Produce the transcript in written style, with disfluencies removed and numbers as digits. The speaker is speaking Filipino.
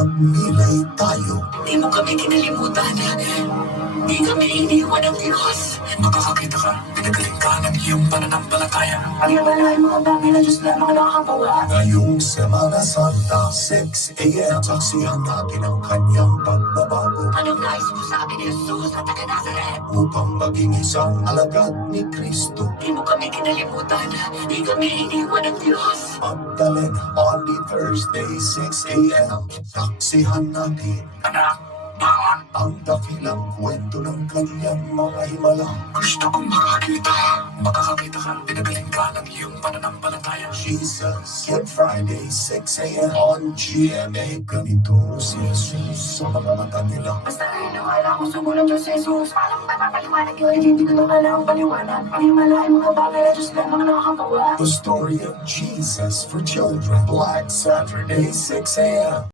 Magmilay tayo. Di mo kami kinalimutan. Di kami iniwan ng Diyos. Makakakita ka, pinagaling ka ng iyong pananampalataya. Paniwalain mga bagay na Diyos lamang nakakagawa. Ngayong Semana Santa, 6 a.m. Saksihan natin ang kanyang pagbabago Anong nais mo sabi ni Jesus at taga Nazaret? upang maging isang alagad ni Kristo. Di mo kami kinalimutan. Di kami iniwan ng Diyos. Magdalena on the Thursday, 6 a.m. Saksihan natin Anak, baon. ang dakilang kwento ng kanyang mga himala. Gusto kong makakakita ka, pinagaling ka ng iyong pananampalataya. Jesus, Good Friday, 6 a.m. on GMA. Ganito si Jesus sa mga mata nila. Basta naniniwala ko sumulat sa Jesus. Paano mapapaliwanag yun? Hindi ko na kailangang paliwanag. Paniwalain mga bagay na Diyos lamang nakakagawa. The story of Jesus for children. Black Saturday, 6 a.m.